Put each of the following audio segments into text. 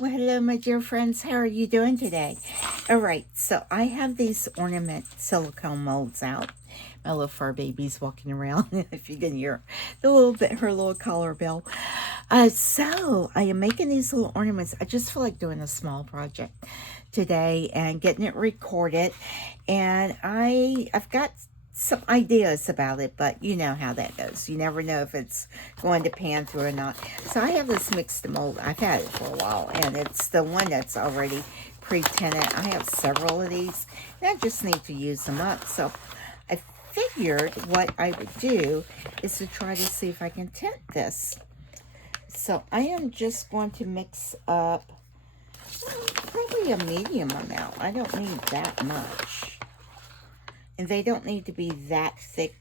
Well, hello, my dear friends. How are you doing today? All right, so I have these ornament silicone molds out. My little fur baby's walking around. If you can hear the little bit, her little collar bell. So I am making these little ornaments. I just feel like doing a small project today and getting it recorded. And I've got some ideas about it, but you know how that goes. You never know if it's going to pan through or not. So I have this mixed mold. I've had it for a while, and it's the one that's already pre-tinted. I have several of these, and I just need to use them up. So I figured what I would do is to try to see if I can tint this. So I am just going to mix up probably a medium amount. I don't need that much. And they don't need to be that thick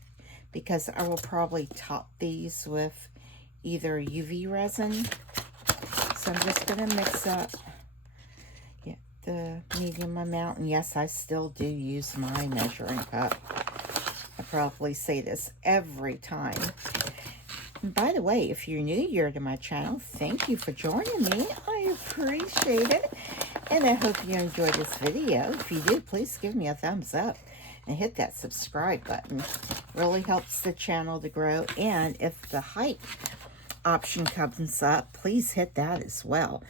because I will probably top these with either UV resin. So I'm just going to mix up the medium amount. And yes, I still do use my measuring cup. I probably say this every time. And by the way, if you're new here to my channel, thank you for joining me. I appreciate it. And I hope you enjoyed this video. If you do, please give me a thumbs up and hit that subscribe button. Really helps the channel to grow. And if the hype option comes up, please hit that as well.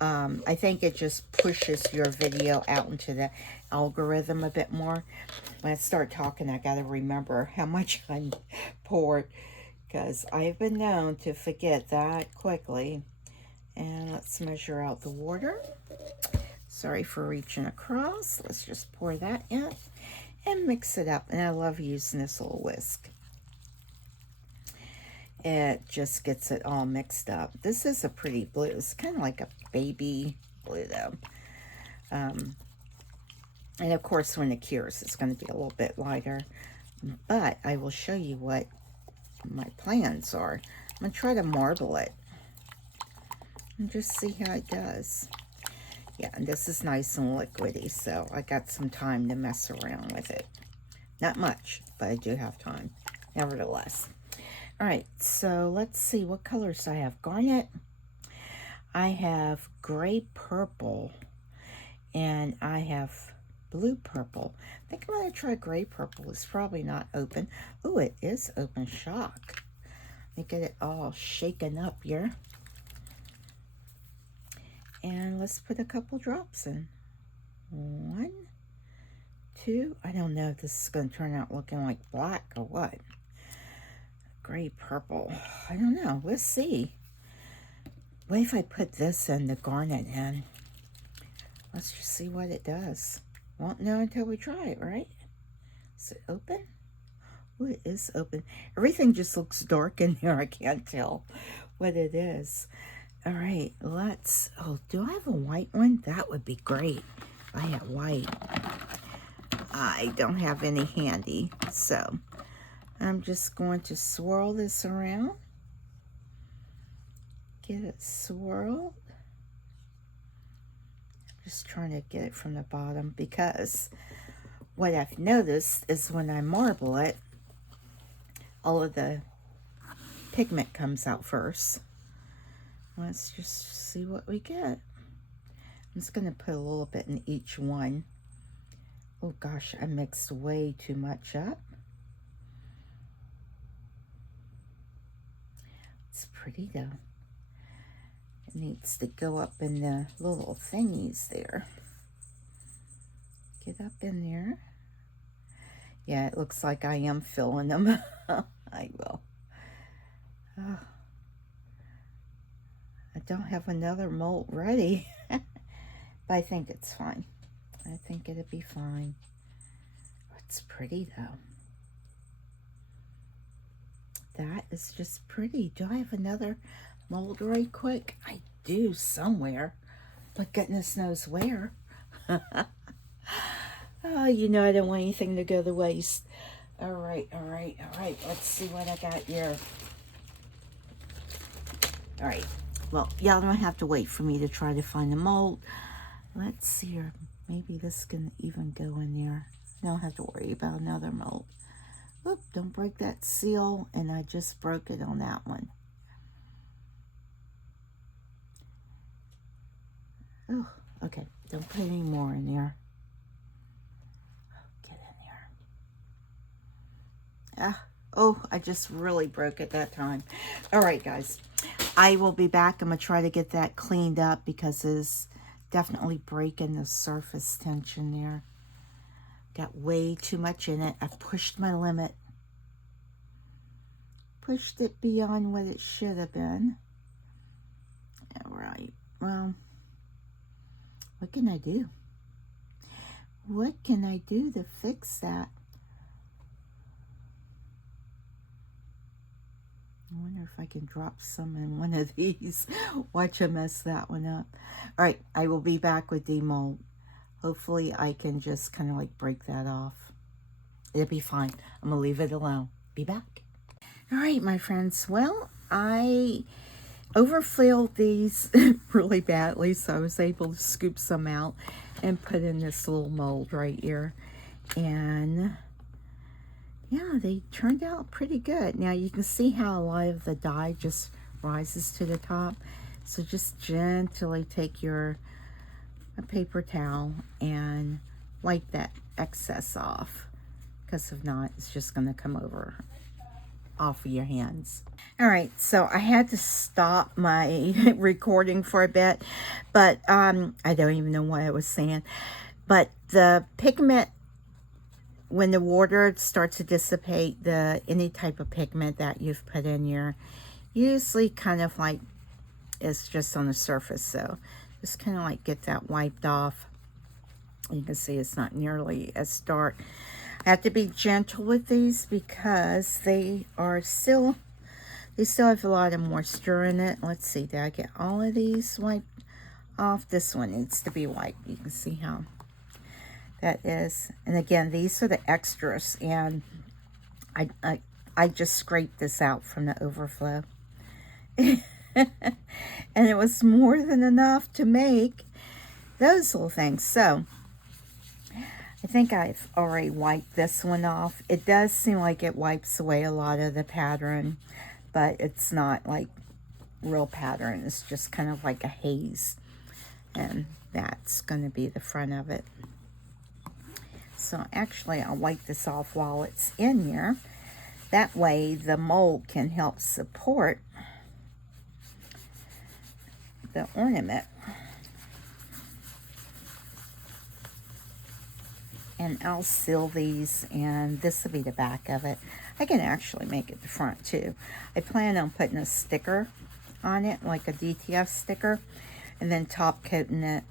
I think it just pushes your video out into the algorithm a bit more. When I start talking, I gotta remember how much I poured, because I've been known to forget that quickly. And let's measure out the water. Sorry for reaching across. Let's just pour that in and mix it up. And I love using this little whisk. It just gets it all mixed up. This is a pretty blue. It's kind of like a baby blue though. And of course when it cures, it's going to be a little bit lighter. But I will show you what my plans are. I'm going to try to marble it and just see how it does. Yeah, and this is nice and liquidy, so I got some time to mess around with it. Not much, but I do have time, nevertheless. All right, so let's see what colors I have. Garnet, I have gray purple, and I have blue purple. I think I'm going to try gray purple. It's probably not open. Oh, it is open. Shock. Let me get it all shaken up here. And let's put a couple drops in. 1, 2. I don't know if this is going to turn out looking like black or what. Gray purple. I don't know. We'll see. What if I put this in the garnet in? Let's just see what it does. Won't know until we try it, right? Is it open? Oh, it is open. Everything just looks dark in here. I can't tell what it is. All right, let's, oh, do I have a white one? That would be great. I have white. I don't have any handy, so I'm just going to swirl this around. Get it swirled. Just trying to get it from the bottom, because what I've noticed is when I marble it, all of the pigment comes out first. Let's just see what we get. I'm just going to put a little bit in each one. Oh gosh, I mixed way too much up. It's pretty though. It needs to go up in the little thingies there. Get up in there. Yeah, it looks like I am filling them. I will. Oh. I don't have another mold ready, but I think it's fine. I think it'll be fine. It's pretty though. That is just pretty. Do I have another mold right quick? I do somewhere, but goodness knows where. Oh, you know I don't want anything to go to waste. All right. Let's see what I got here. All right. Well, y'all don't have to wait for me to try to find the mold. Let's see here. Maybe this can even go in there. I don't have to worry about another mold. Oop, don't break that seal. And I just broke it on that one. Oh, okay. Don't put any more in there. Get in there. Ah, oh, I just really broke it that time. All right, guys. I will be back. I'm going to try to get that cleaned up because it's definitely breaking the surface tension there. Got way too much in it. I pushed my limit. Pushed it beyond what it should have been. All right. Well, what can I do? What can I do to fix that? I wonder if I can drop some in one of these. Watch I mess that one up. All right, I will be back with demold. Hopefully I can just kind of like break that off. It'll be fine. I'm gonna leave it alone. Be back. All right, my friends. Well, I overfilled these really badly, so I was able to scoop some out and put in this little mold right here. And yeah, they turned out pretty good. Now you can see how a lot of the dye just rises to the top. So just gently take your paper towel and wipe that excess off, because if not, it's just going to come over off of your hands. All right, so I had to stop my recording for a bit, but I don't even know what I was saying. But the pigment, when the water starts to dissipate, any type of pigment that you've put in here, usually kind of like it's just on the surface. So just kind of like get that wiped off. You can see it's not nearly as dark. I have to be gentle with these because they still have a lot of moisture in it. Let's see, did I get all of these wiped off? This one needs to be wiped. You can see how that is. And again, these are the extras, and I just scraped this out from the overflow. And it was more than enough to make those little things. So I think I've already wiped this one off. It does seem like it wipes away a lot of the pattern, but it's not like real pattern. It's just kind of like a haze, and that's going to be the front of it. So actually I'll wipe this off while it's in here. That way the mold can help support the ornament. And I'll seal these, and this will be the back of it. I can actually make it the front too. I plan on putting a sticker on it, like a DTF sticker, and then top coating it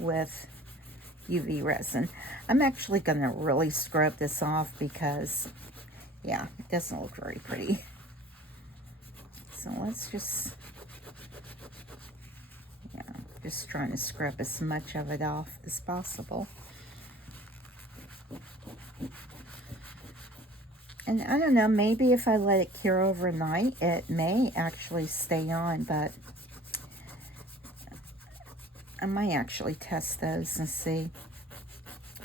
with UV resin. I'm actually going to really scrub this off because, yeah, it doesn't look very pretty. So let's just trying to scrub as much of it off as possible. And I don't know, maybe if I let it cure overnight, it may actually stay on, but I might actually test those and see.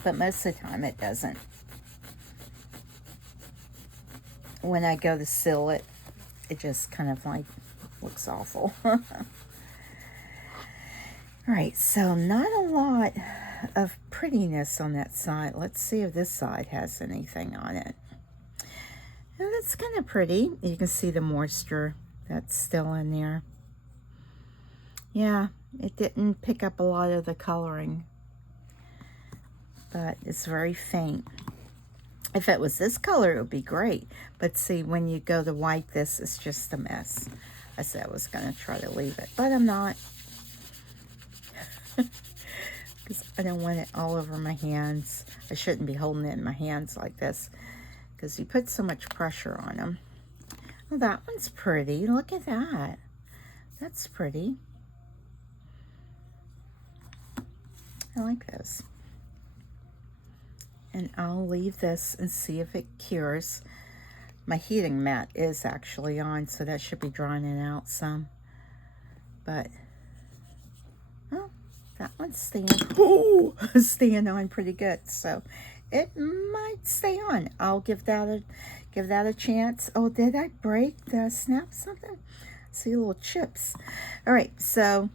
But most of the time it doesn't. When I go to seal it, it just kind of like looks awful. Alright, so not a lot of prettiness on that side. Let's see if this side has anything on it. Now that's kind of pretty. You can see the moisture that's still in there. Yeah, it didn't pick up a lot of the coloring, but it's very faint. If it was this color, it would be great. But see, when you go to wipe this, it's just a mess. I said I was going to try to leave it, but I'm not. Because I don't want it all over my hands. I shouldn't be holding it in my hands like this, because you put so much pressure on them. Well, that one's pretty. Look at that. That's pretty. I like those. And I'll leave this and see if it cures. My heating mat is actually on, so that should be drying it out some. But, well, that one's staying on pretty good. So it might stay on. I'll give that a chance. Oh, did I snap something? See little chips. All right, so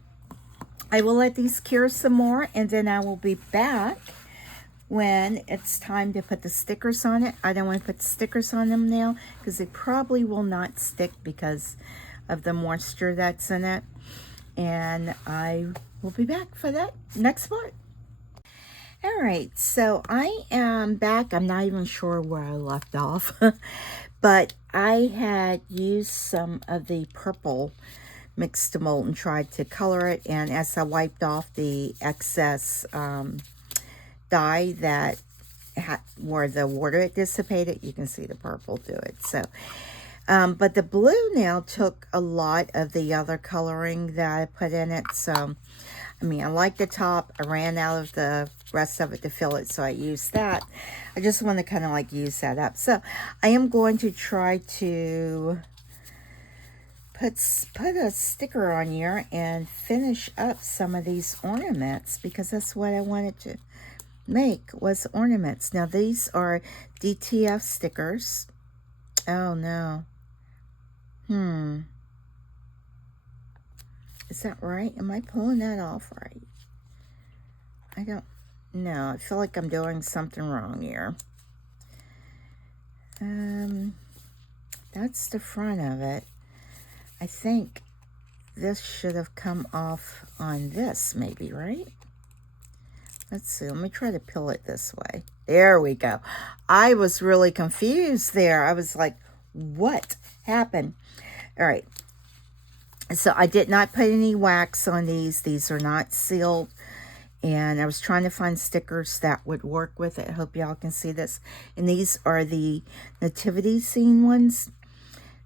I will let these cure some more, and then I will be back when it's time to put the stickers on it. I don't want to put the stickers on them now because they probably will not stick because of the moisture that's in it. And I will be back for that next part. All right, so I am back. I'm not even sure where I left off, but I had used some of the purple mixed to mold and tried to color it. And as I wiped off the excess dye that where the water had dissipated, you can see the purple to it. So, but the blue now took a lot of the other coloring that I put in it. So, I mean, I like the top. I ran out of the rest of it to fill it, so I used that. I just want to kind of like use that up. So, I am going to try to put a sticker on here and finish up some of these ornaments because that's what I wanted to make was ornaments. Now these are DTF stickers. Oh no. Is that right? Am I pulling that off right? I don't know. I feel like I'm doing something wrong here. That's the front of it. I think this should have come off on this maybe, right? Let's see. Let me try to peel it this way. There we go. I was really confused there. I was like, what happened? All right. So I did not put any wax on these. These are not sealed. And I was trying to find stickers that would work with it. I hope y'all can see this. And these are the nativity scene ones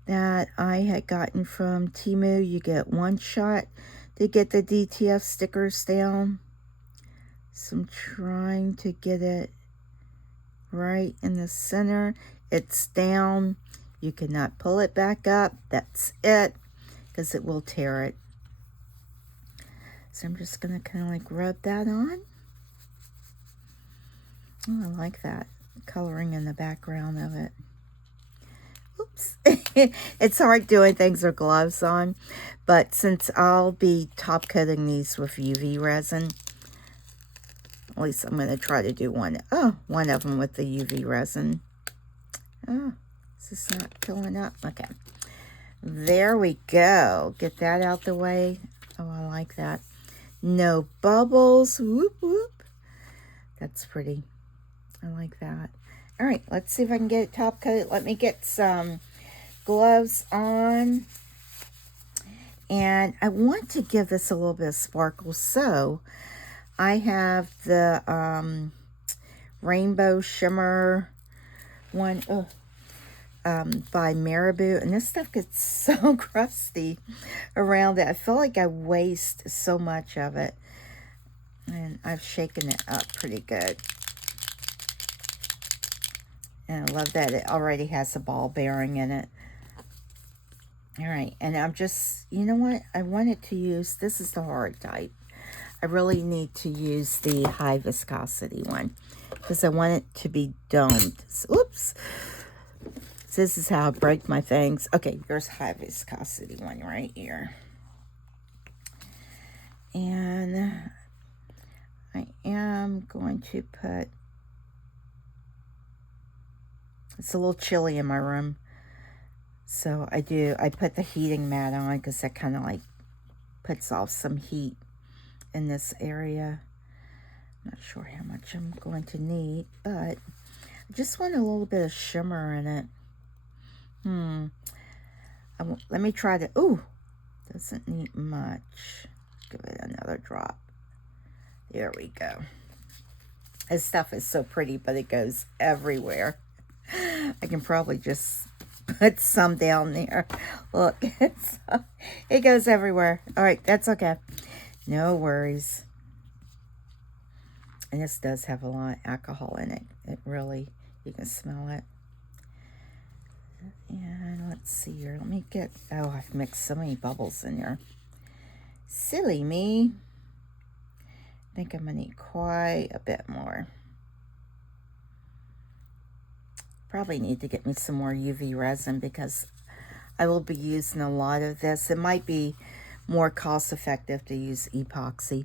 that I had gotten from Temu. You get one shot to get the DTF stickers down. So I'm trying to get it right in the center. It's down. You cannot pull it back up. That's it, because it will tear it. So I'm just going to kind of like rub that on. Oh, I like that coloring in the background of it. Oops. It's hard doing things with gloves on, but since I'll be top coating these with UV resin, at least I'm going to try to do one of them with the UV resin. Oh, is this not filling up? Okay. There we go. Get that out the way. Oh, I like that. No bubbles. Whoop, whoop. That's pretty. I like that. All right, let's see if I can get it top coated. Let me get some gloves on. And I want to give this a little bit of sparkle, so I have the Rainbow Shimmer one by Marabou, and this stuff gets so crusty around it. I feel like I waste so much of it, and I've shaken it up pretty good. And I love that it already has a ball bearing in it. All right, and I'm just, you know what? I wanted to use, this is the hard type. I really need to use the high viscosity one because I want it to be domed. So, oops. So this is how I break my things. Okay, here's high viscosity one right here. And I am going to put, it's a little chilly in my room. So I put the heating mat on because that kind of like puts off some heat in this area. I'm not sure how much I'm going to need, but I just want a little bit of shimmer in it. Let me try to, ooh, doesn't need much. Give it another drop. There we go. This stuff is so pretty, but it goes everywhere. I can probably just put some down there. Look, it goes everywhere. All right, that's okay. No worries. And this does have a lot of alcohol in it. It really, you can smell it. And let's see here. Let me get, oh, I've mixed so many bubbles in here. Silly me. I think I'm going to need quite a bit more. Probably need to get me some more UV resin because I will be using a lot of this. It might be more cost effective to use epoxy.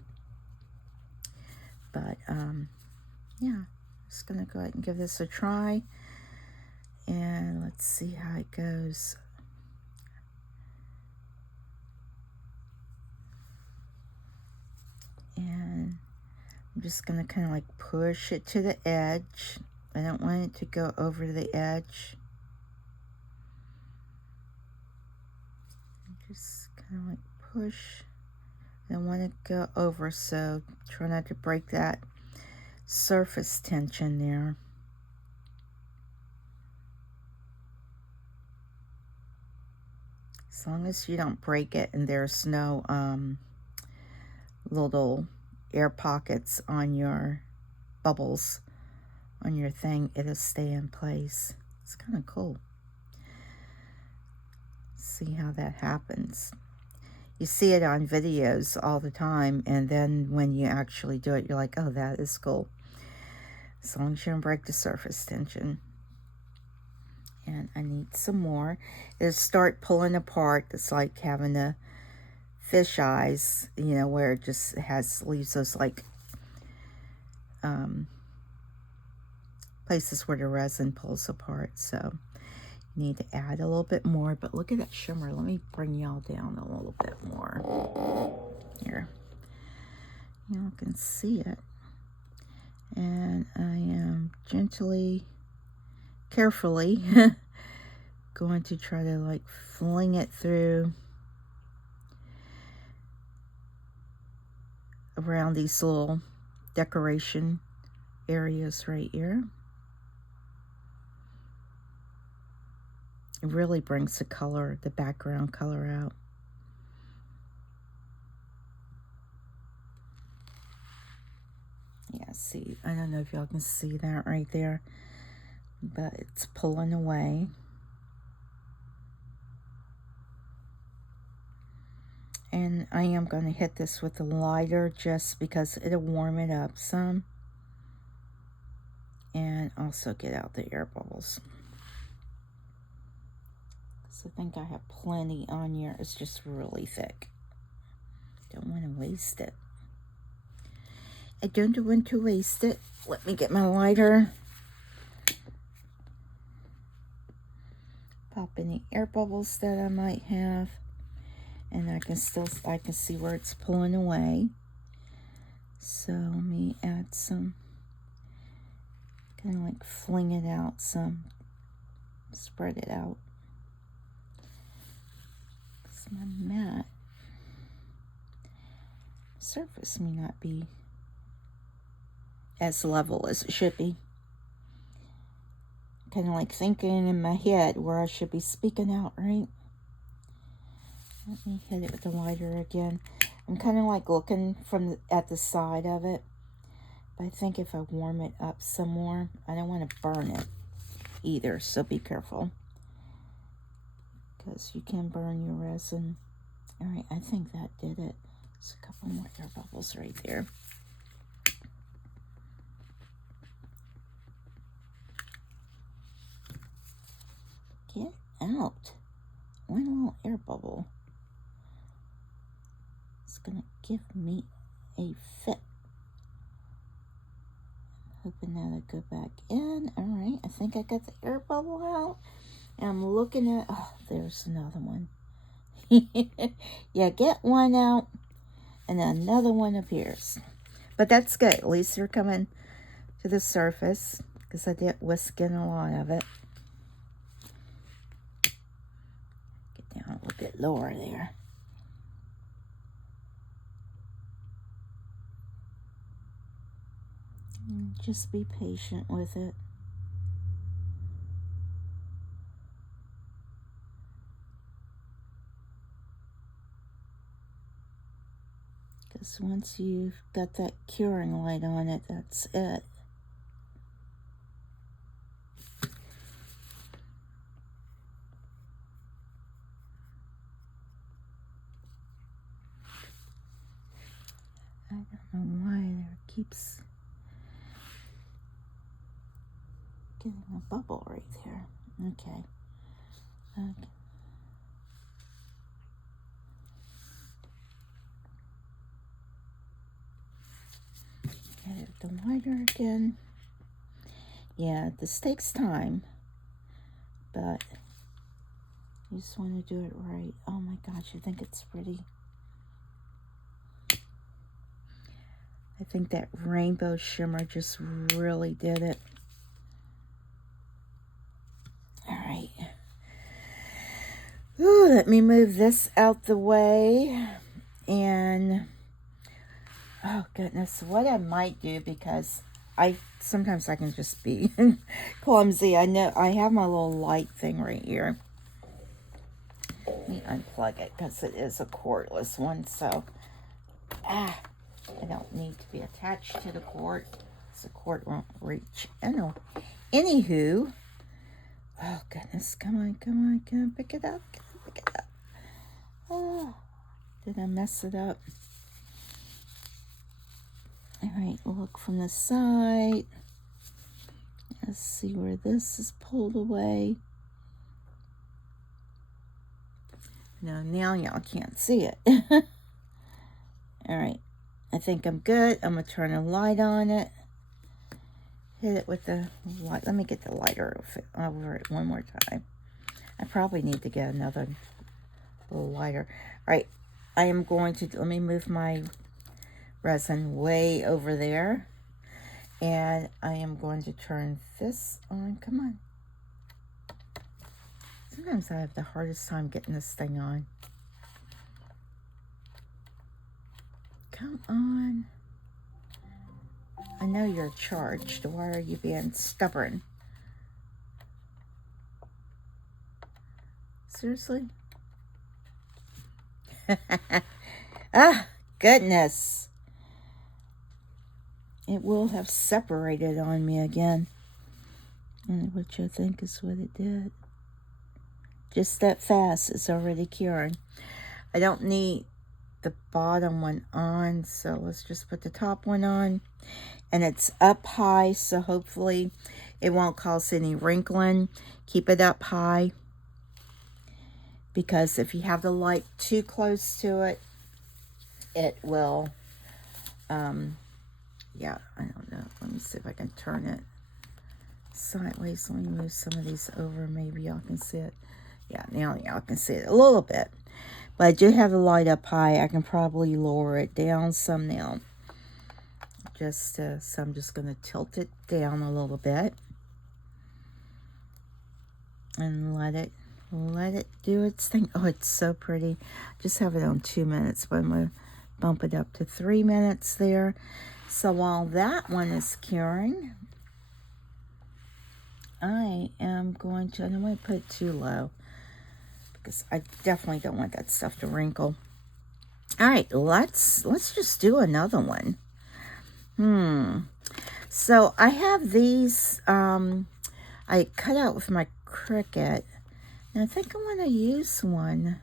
But yeah, just gonna go ahead and give this a try, and let's see how it goes. And I'm just gonna kind of like push it to the edge. I don't want it to go over the edge. Just kind of like push. I don't want it to go over, so try not to break that surface tension there. As long as you don't break it and there's no little air pockets on your bubbles on your thing, it'll stay in place. It's kind of cool. See how that happens. You see it on videos all the time, and then when you actually do it, you're like, oh, that is cool. As long as you don't break the surface tension. And I need some more. It'll start pulling apart. It's like having the fish eyes, you know, where it just leaves those like places where the resin pulls apart. So you need to add a little bit more. But look at that shimmer. Let me bring y'all down a little bit more. Here. Y'all can see it. And I am gently, carefully going to try to like fling it through around these little decoration areas right here. It really brings the color, the background color out. Yeah, see, I don't know if y'all can see that right there, but it's pulling away. And I am going to hit this with a lighter just because it'll warm it up some. And also get out the air bubbles. So I think I have plenty on here. It's just really thick. Don't want to waste it. I don't want to waste it. Let me get my lighter. Pop any air bubbles that I might have. And I can see where it's pulling away. So let me add some, kind of like fling it out some, spread it out. Because my mat surface may not be as level as it should be. Kind of like thinking in my head where I should be speaking out, right? Let me hit it with the lighter again. I'm kind of like looking at the side of it. But I think if I warm it up some more, I don't want to burn it either, so be careful. Because you can burn your resin. Alright, I think that did it. There's a couple more air bubbles right there. Get out. One little air bubble. It's gonna give me a fit. I'm hoping that'll go back in. Alright, I think I got the air bubble out. And I'm looking at, oh, there's another one. Yeah, get one out and another one appears. But that's good. At least they're coming to the surface because I did whisk in a lot of it. Get down a little bit lower there. And just be patient with it. Because once you've got that curing light on it, that's it. I don't know why there keeps getting a bubble right there. Okay. get the lighter again. Yeah, this takes time, but you just want to do it right. Oh my gosh, I think it's pretty. I think that rainbow shimmer just really did it. All right. Ooh, let me move this out the way. And, oh goodness, what I might do, because sometimes I can just be clumsy. I know I have my little light thing right here. Let me unplug it because it is a cordless one, so I don't need to be attached to the cord, so the cord won't reach. Anywho, oh goodness, come on, pick it up, pick it up. Oh, did I mess it up? All right, look from the side. Let's see where this is pulled away. No, now y'all can't see it. All right, I think I'm good. I'm gonna turn a light on it. Hit it with the light. Let me get the lighter over it one more time. I probably need to get another little lighter. All right, I am going to, let me move my resin way over there. And I am going to turn this on. Come on. Sometimes I have the hardest time getting this thing on. Come on. I know you're charged. Why are you being stubborn? Seriously? Ah, goodness. It will have separated on me again. Which I think is what it did. Just that fast, it's already curing. I don't need the bottom one on, so let's just put the top one on. And it's up high, so hopefully it won't cause any wrinkling. Keep it up high, because if you have the light too close to it, it will, yeah, I don't know. Let me see if I can turn it sideways. Let me move some of these over. Maybe y'all can see it. Yeah, now y'all can see it a little bit. But I do have the light up high. I can probably lower it down some now. So I'm just going to tilt it down a little bit. And let it do its thing. Oh, it's so pretty. Just have it on 2 minutes, but I'm going to bump it up to 3 minutes there. So while that one is curing, I am going to, I don't want to put it too low, because I definitely don't want that stuff to wrinkle. All right, let's just do another one. So I have these, I cut out with my Cricut, and I think I want to use one.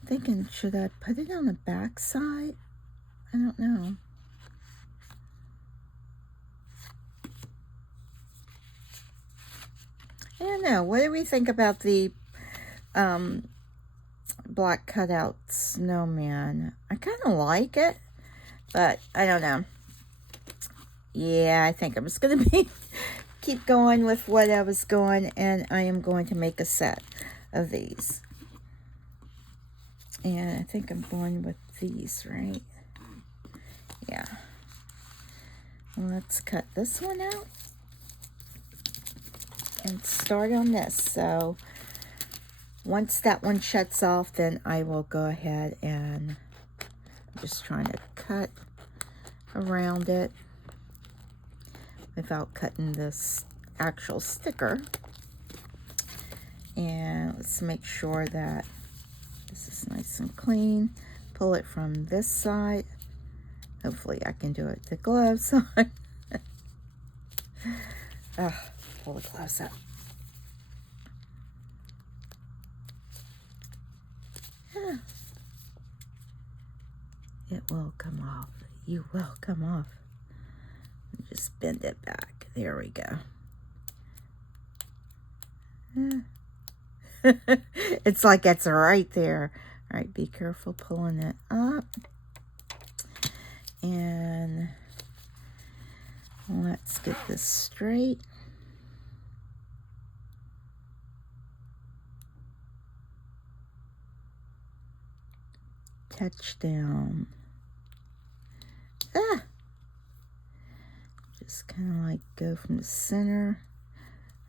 I'm thinking, should I put it on the back side? I don't know. I don't know. What do we think about the black cutout snowman? I kind of like it, but I don't know. Yeah, I think I'm just going to keep going with what I was going, and I am going to make a set of these. And I think I'm going with these, right? Yeah. Let's cut this one out and start on this. So once that one shuts off, then I will go ahead and I'm just trying to cut around it without cutting this actual sticker. And let's make sure that this is nice and clean. Pull it from this side. Hopefully I can do it the gloves on. Pull the gloves up. It will come off. You will come off. Just bend it back. There we go. It's like it's right there. All right, be careful pulling it up. And get this straight. Touchdown. Ah! Just kind of like go from the center.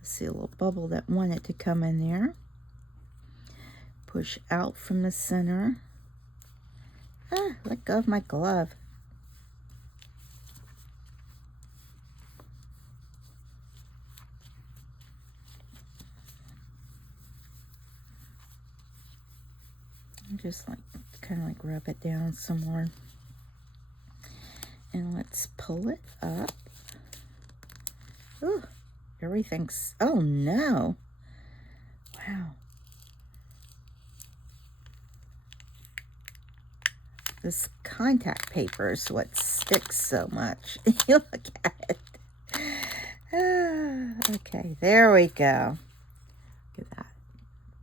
See a little bubble that wanted to come in there. Push out from the center. Ah, let go of my glove. Just like kind of like rub it down some more. And let's pull it up. Ooh, everything's, oh no. Wow. This contact paper is what sticks so much. You look at it. Ah, okay, there we go. Look at that.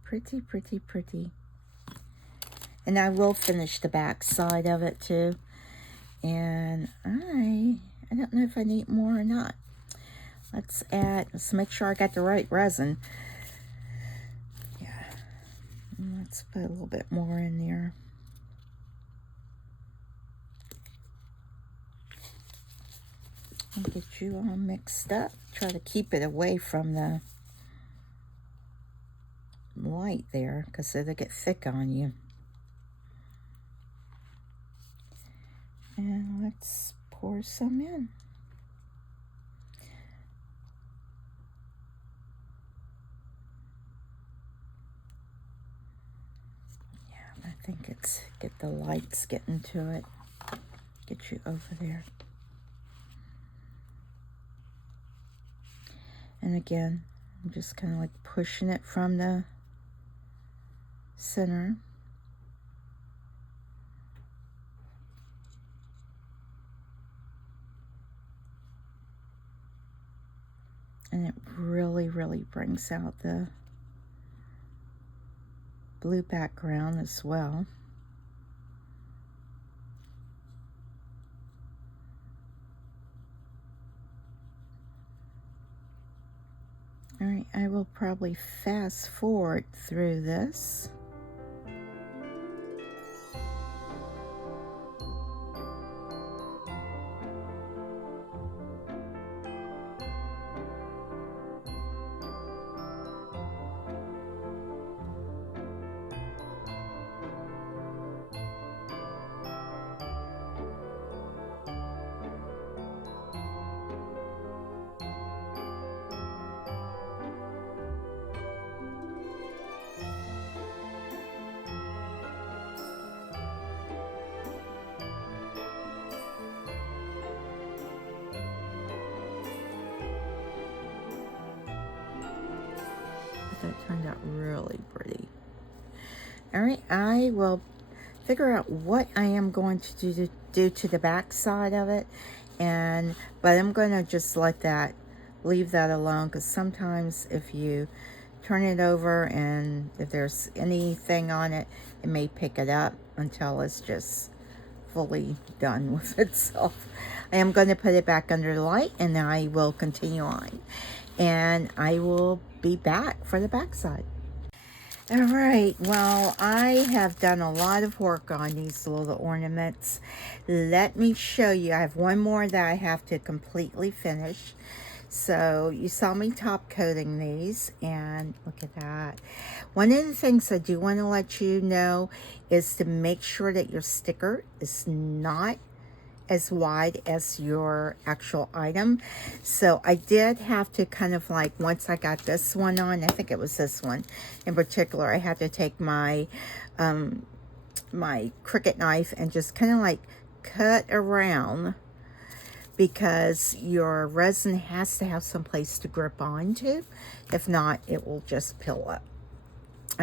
Pretty, pretty, pretty. And I will finish the back side of it too. And I don't know if I need more or not. Let's make sure I got the right resin. Yeah. And let's put a little bit more in there. And get you all mixed up. Try to keep it away from the light there, because it'll get thick on you. And let's pour some in. Yeah, I think it's get the lights getting to it. Get you over there. And again, I'm just kind of like pushing it from the center. And it really, really brings out the blue background as well. All right, I will probably fast forward through this. That turned out really pretty. All right, I will figure out what I am going to do to the back side of it, but I'm going to just leave that alone, because sometimes if you turn it over and if there's anything on it, it may pick it up until it's just fully done with itself. I am going to put it back under the light, and I will continue on, and I will be back for the back side. All right, well, I have done a lot of work on these little ornaments. Let me show you. I have one more that I have to completely finish. So you saw me top coating these, and look at that. One of the things I do want to let you know is to make sure that your sticker is not as wide as your actual item. So I did have to kind of like, once I got this one on, I think it was this one in particular, I had to take my my Cricut knife and just kind of like cut around, because your resin has to have some place to grip onto. If not, it will just peel up.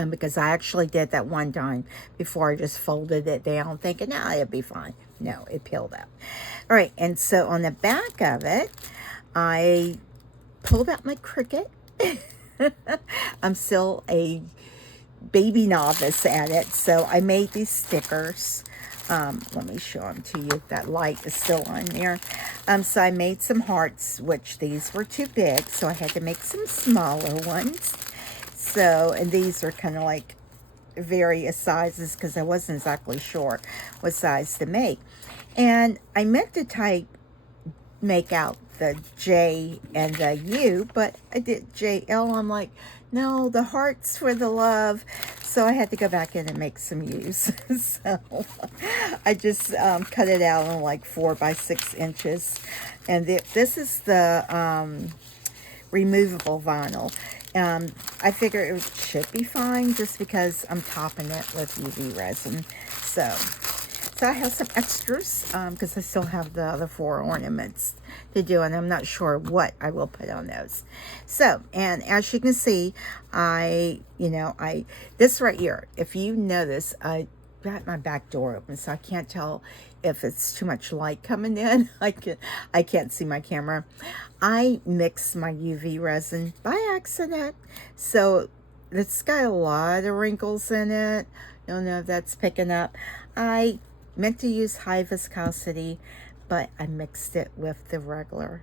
Because I actually did that one time before. I just folded it down thinking, it'll be fine. No, it peeled up. All right, and so on the back of it, I pulled out my Cricut. I'm still a baby novice at it, so I made these stickers. Let me show them to you. That light is still on there. So I made some hearts, which these were too big, so I had to make some smaller ones. So, and these are kind of like various sizes because I wasn't exactly sure what size to make. And I meant to make out the J and the U, but I did JL. I'm like, no, the heart's for the love. So I had to go back in and make some U's. So I just cut it out on like 4 by 6 inches. And this is the removable vinyl. I figure it should be fine just because I'm topping it with UV resin. So I have some extras because I still have the other 4 ornaments to do, and I'm not sure what I will put on those. So, and as you can see, this right here, if you notice, I got my back door open, so I can't tell if it's too much light coming in. I can't see my camera. I mixed my UV resin by accident, so it's got a lot of wrinkles in it. I don't know if that's picking up. I meant to use high viscosity, but I mixed it with the regular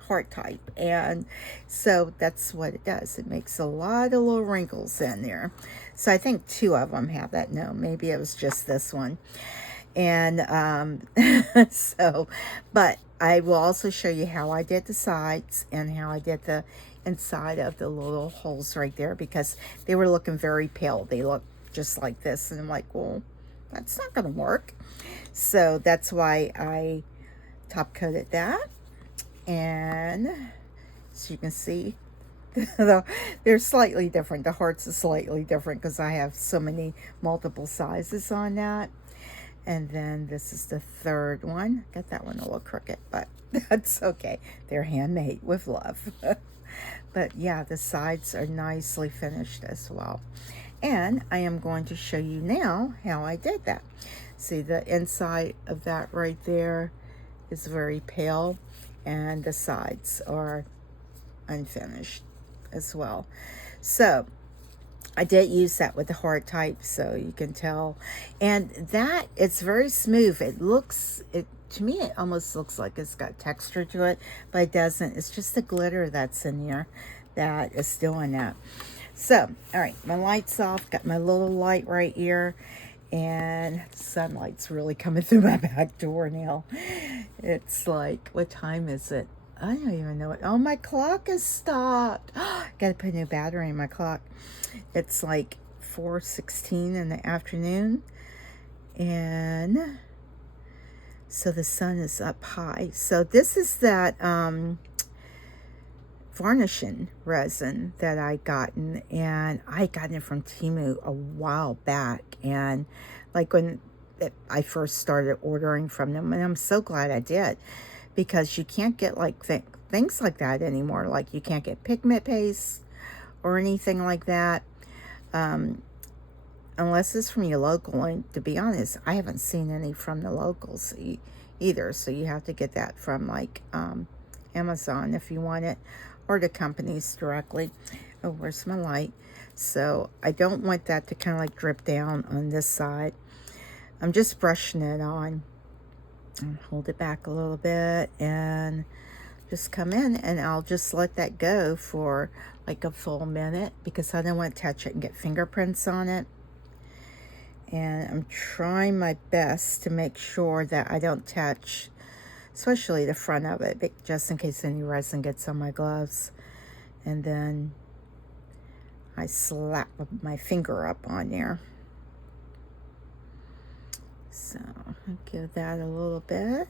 heart type, and so that's what it does. It makes a lot of little wrinkles in there. So I think 2 of them have that. No, maybe it was just this one. And but I will also show you how I did the sides and how I did the inside of the little holes right there, because they were looking very pale. They look just like this, and I'm like, well, that's not gonna work. So that's why I top coated that. And so you can see they're slightly different. The hearts are slightly different because I have so many multiple sizes on that. And then this is the 3rd one. Got that one a little crooked, but that's okay. They're handmade with love. But yeah, the sides are nicely finished as well. And I am going to show you now how I did that. See, the inside of that right there is very pale, and the sides are unfinished as well. So I did use that with the heart type, so you can tell. And that, it's very smooth. To me, it almost looks like it's got texture to it, but it doesn't. It's just the glitter that's in here that is doing that. So, all right, my light's off. Got my little light right here, and sunlight's really coming through my back door now. It's like, what time is it? I don't even know it. Oh, my clock is stopped. Gotta put a new battery in my clock. It's like 4:16 in the afternoon, and so the sun is up high. So this is that varnishing resin that I gotten, and I got it from Temu a while back, and like when I first started ordering from them, and I'm so glad I did, because you can't get like things like that anymore. Like you can't get pigment paste or anything like that unless it's from your local, and to be honest, I haven't seen any from the locals either. So you have to get that from like Amazon if you want it, or the companies directly. Oh, where's my light? So I don't want that to kind of like drip down on this side. I'm just brushing it on, and hold it back a little bit, and just come in, and I'll just let that go for like a full minute, because I don't want to touch it and get fingerprints on it. And I'm trying my best to make sure that I don't touch, especially the front of it, but just in case any resin gets on my gloves. And then I slap my finger up on there. So I'll give that a little bit.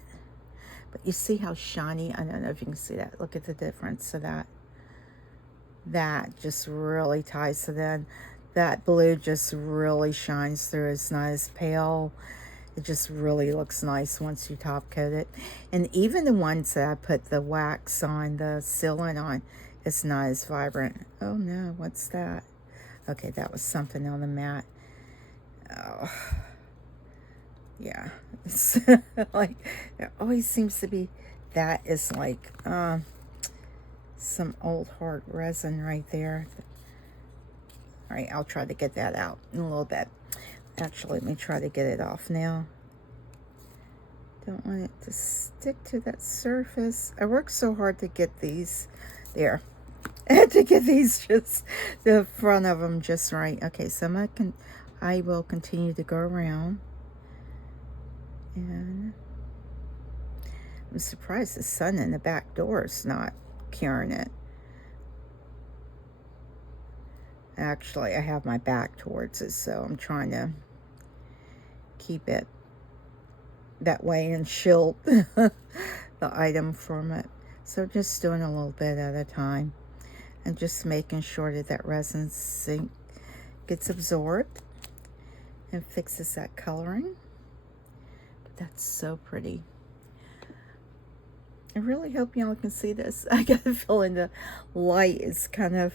But you see how shiny? I don't know if you can see that. Look at the difference of that. That just really ties. So then that blue just really shines through. It's not as pale. It just really looks nice once you top coat it. And even the ones that I put the wax on, the sealant on, it's not as vibrant. Oh no, what's that? Okay, that was something on the mat. Oh, yeah. It's like, there always seems to be, that is like some old hard resin right there. All right, I'll try to get that out in a little bit. Actually, let me try to get it off now. Don't want it to stick to that surface. I worked so hard to get these there. To get these just the front of them just right. Okay, so I will continue to go around, and I'm surprised the sun in the back door is not curing it. Actually, I have my back towards it, so I'm trying to keep it that way and shield the item from it. So just doing a little bit at a time and just making sure that that resin sink gets absorbed and fixes that coloring. But that's so pretty. I really hope y'all can see this. I got a feeling the light is kind of,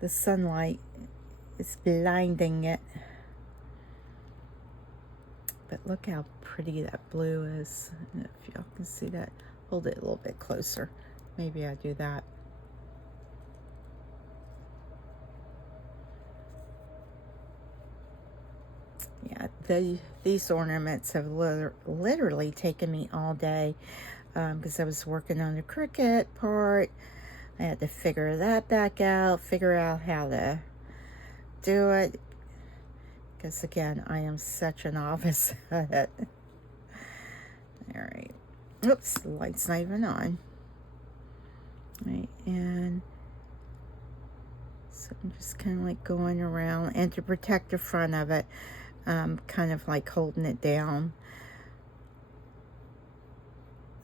the sunlight is blinding it. But look how pretty that blue is. And if y'all can see that, hold it a little bit closer. Maybe I do that. Yeah, these ornaments have literally taken me all day because I was working on the Crete part. I had to figure that back out, figure out how to do it. Because again, I am such a novice at it. All right. Oops, the light's not even on. All right, and so I'm just kind of like going around, and to protect the front of it, kind of like holding it down.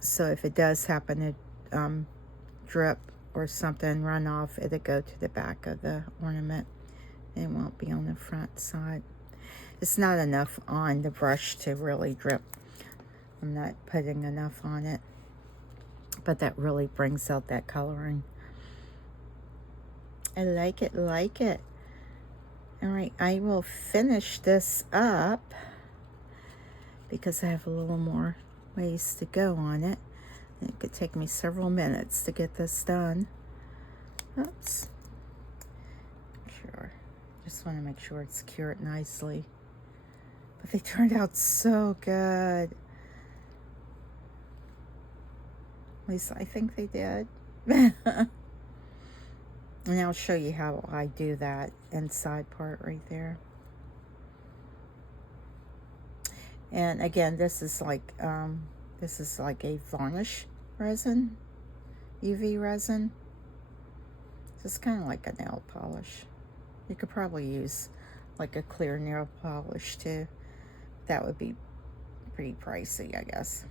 So if it does happen to drip or something, run off, it'll go to the back of the ornament. It won't be on the front side. It's not enough on the brush to really drip. I'm not putting enough on it, but that really brings out that coloring. I like it, like it. All right, I will finish this up because I have a little more ways to go on it. It could take me several minutes to get this done. Oops. Sure. Just want to make sure it's cured nicely. But they turned out so good. At least I think they did. And I'll show you how I do that inside part right there. And again, this is like a varnish resin, UV resin. So it's kind of like a nail polish. You could probably use like a clear nail polish too. That would be pretty pricey, I guess.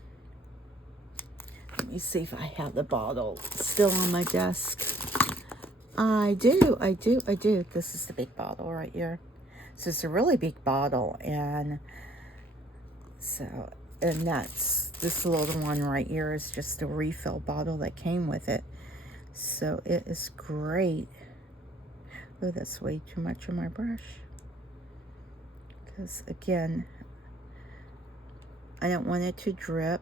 Let me see if I have the bottle still on my desk. I do. This is the big bottle right here. So it's a really big bottle, and that's this little one right here is just a refill bottle that came with it. So it is great. Oh, that's way too much of my brush. Because again, I don't want it to drip,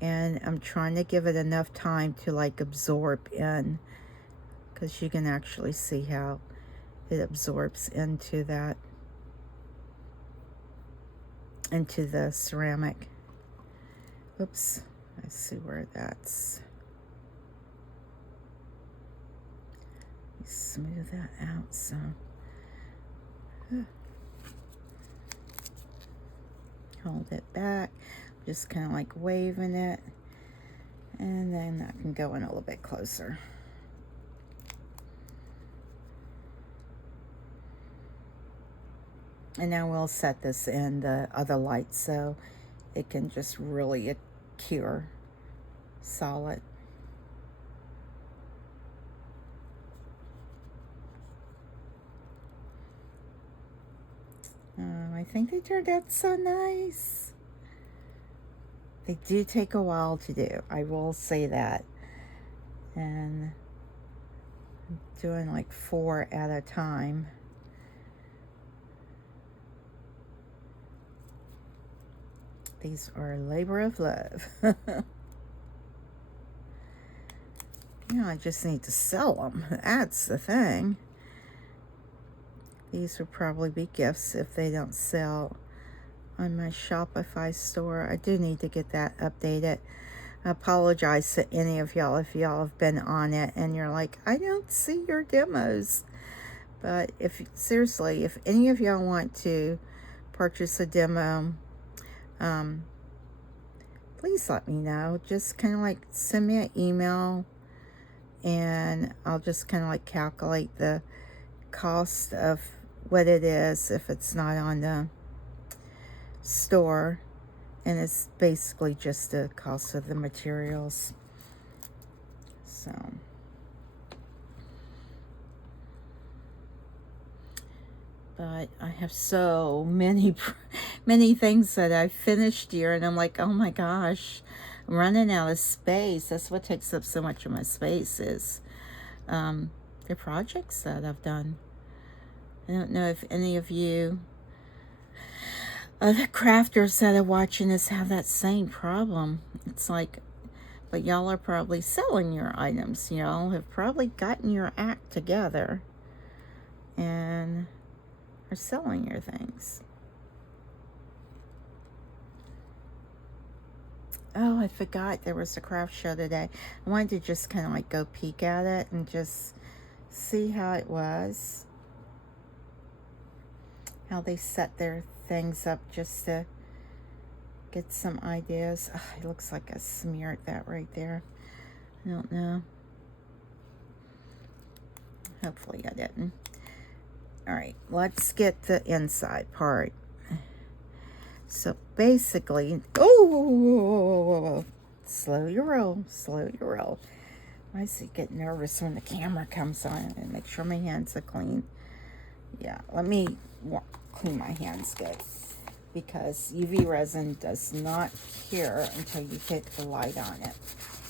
and I'm trying to give it enough time to like absorb in, because you can actually see how it absorbs into that, into the ceramic. Oops, I see where that's. Let me smooth that out some. Hold it back, just kind of like waving it, and then I can go in a little bit closer. And now we'll set this in the other light so it can just really cure solid. I think they turned out so nice. They do take a while to do, I will say that. And I'm doing like 4 at a time. These are a labor of love. You know, I just need to sell them. That's the thing. These would probably be gifts if they don't sell on my Shopify store. I do need to get that updated. I apologize to any of y'all if y'all have been on it and you're like, I don't see your demos. But if seriously, if any of y'all want to purchase a demo, please let me know. Just kind of like send me an email and I'll just kind of like calculate the cost of what it is if it's not on the store. And it's basically just the cost of the materials. So, but I have so many things that I've finished here, and I'm like, oh my gosh, I'm running out of space. That's what takes up so much of my space is the projects that I've done. I don't know if any of you other crafters that are watching this have that same problem. It's like, but y'all are probably selling your items. Y'all have probably gotten your act together and are selling your things. Oh, I forgot there was a craft show today. I wanted to just kind of like go peek at it and just see how it was. How they set their things up just to get some ideas. Oh, it looks like I smeared that right there. I don't know. Hopefully I didn't. All right, let's get the inside part. So basically, oh, slow your roll, slow your roll. I see get nervous when the camera comes on and make sure my hands are clean. Yeah, let me clean my hands good because UV resin does not cure until you hit the light on it.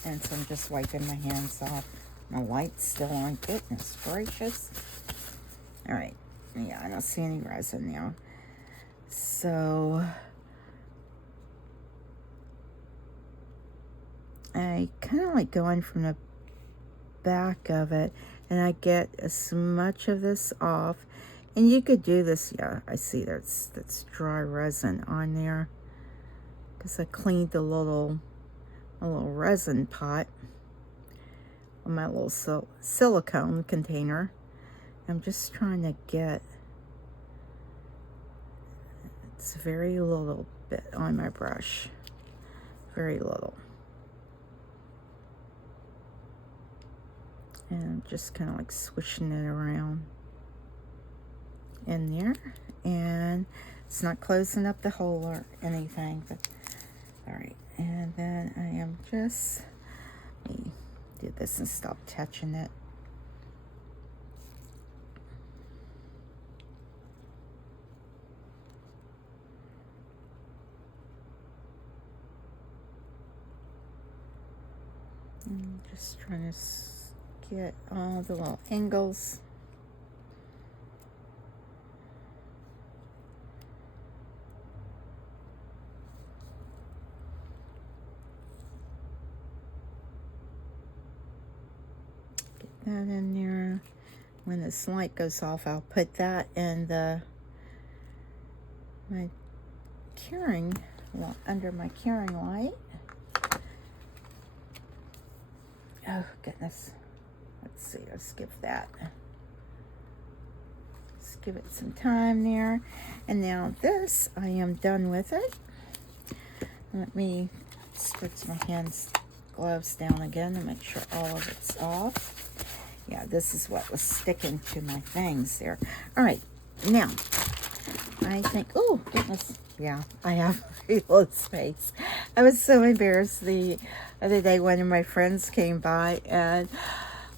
And so I'm just wiping my hands off. My light's still on. Goodness gracious. All right. Yeah, I don't see any resin now. So I kind of like going from the back of it and I get as much of this off. And you could do this, yeah, I see that's dry resin on there because I cleaned a little resin pot on my little silicone container. I'm just trying to get, it's very little bit on my brush, very little. And I'm just kind of like swishing it around in there, and it's not closing up the hole or anything, but all right. And then I am just, let me do this and stop touching it. I'm just trying to get all the little angles. That in there. When this light goes off, I'll put that in my curing, well, under my curing light. Oh goodness, let's see, let's skip that. Let's give it some time there. And now this, I am done with it. Let me switch my gloves down again to make sure all of it's off. Yeah, this is what was sticking to my things there. All right, now, I think, oh, goodness. Yeah, I have a little space. I was so embarrassed the other day when one of my friends came by and,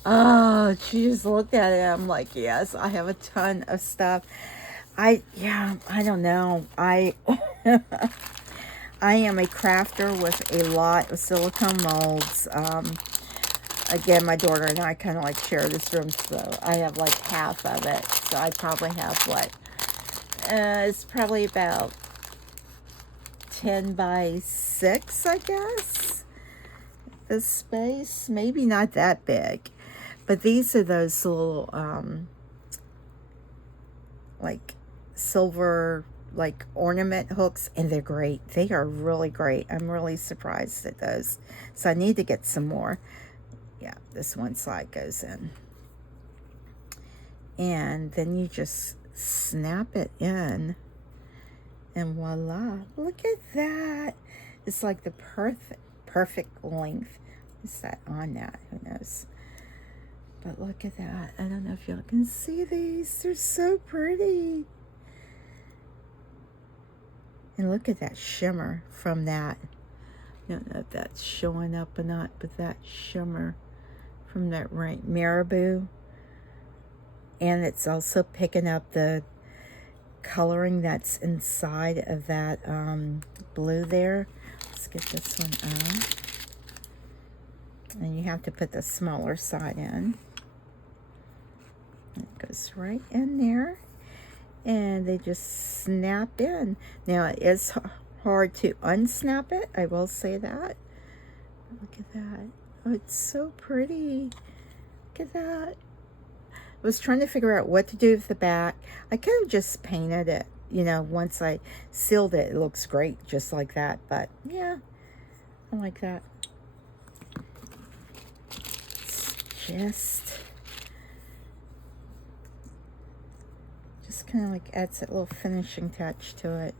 oh, she just looked at it. I'm like, yes, I have a ton of stuff. I don't know. I am a crafter with a lot of silicone molds. Again, my daughter and I kind of like share this room, so I have like half of it. So I probably have what? It's probably about 10 by 6, I guess. This space, maybe not that big. But these are those little like silver like ornament hooks, and they're great. They are really great. I'm really surprised at those. So I need to get some more. Yeah, this one side goes in. And then you just snap it in. And voila. Look at that. It's like the perfect length. Is that on that? Who knows? But look at that. I don't know if y'all can see these. They're so pretty. And look at that shimmer from that. I don't know if that's showing up or not, but that shimmer from that marabou. And it's also picking up the coloring that's inside of that blue there. Let's get this one out. And you have to put the smaller side in. It goes right in there. And they just snap in. Now it is hard to unsnap it, I will say that. Look at that. Oh, it's so pretty. Look at that. I was trying to figure out what to do with the back. I could have just painted it. You know, once I sealed it, it looks great just like that. But yeah, I like that. It's just kind of like adds that little finishing touch to it.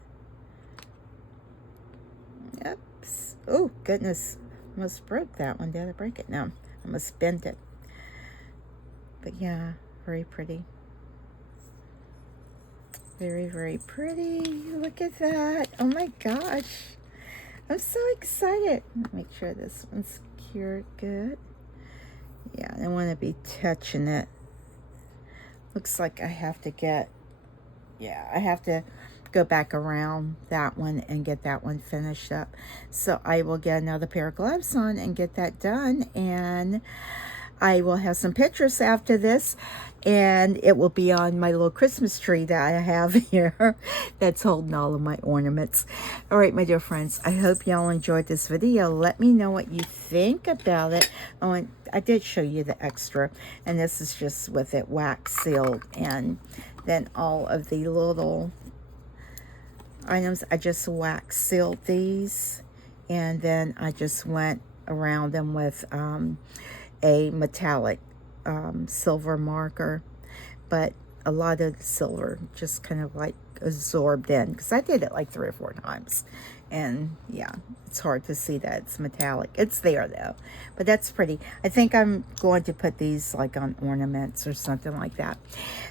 Oops. Oh, goodness. Almost broke that one. Did I break it? No, I almost bent it. But yeah, very pretty. Very, very pretty. Look at that. Oh my gosh. I'm so excited. Make sure this one's cured good. Yeah, I don't want to be touching it. Looks like I have to get, yeah, I have to go back around that one and get that one finished up. So I will get another pair of gloves on and get that done. And I will have some pictures after this, and it will be on my little Christmas tree that I have here that's holding all of my ornaments. All right, my dear friends, I hope y'all enjoyed this video. Let me know what you think about it. Oh, and I did show you the extra, and this is just with it wax sealed, and then all of the little items, I just wax sealed these, and then I just went around them with a metallic silver marker, but a lot of the silver just kind of like absorbed in, because I did it like 3 or 4 times, and yeah, it's hard to see that it's metallic. It's there though, but that's pretty. I think I'm going to put these like on ornaments or something like that.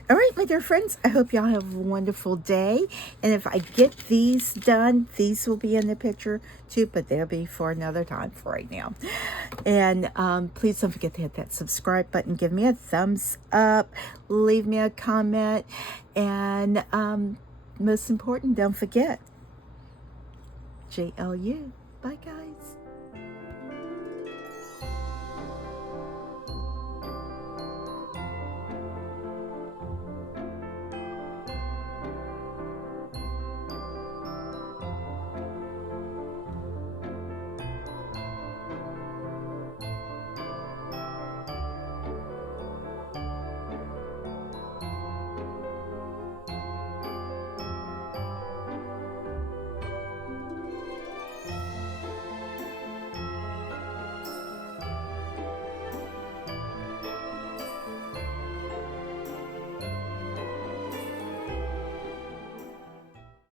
All right, my dear friends, I hope y'all have a wonderful day, and if I get these done, these will be in the picture too, but they'll be for another time for right now. And please don't forget to hit that subscribe button, give me a thumbs up, leave me a comment, and most important, don't forget JLU. Bye, guys.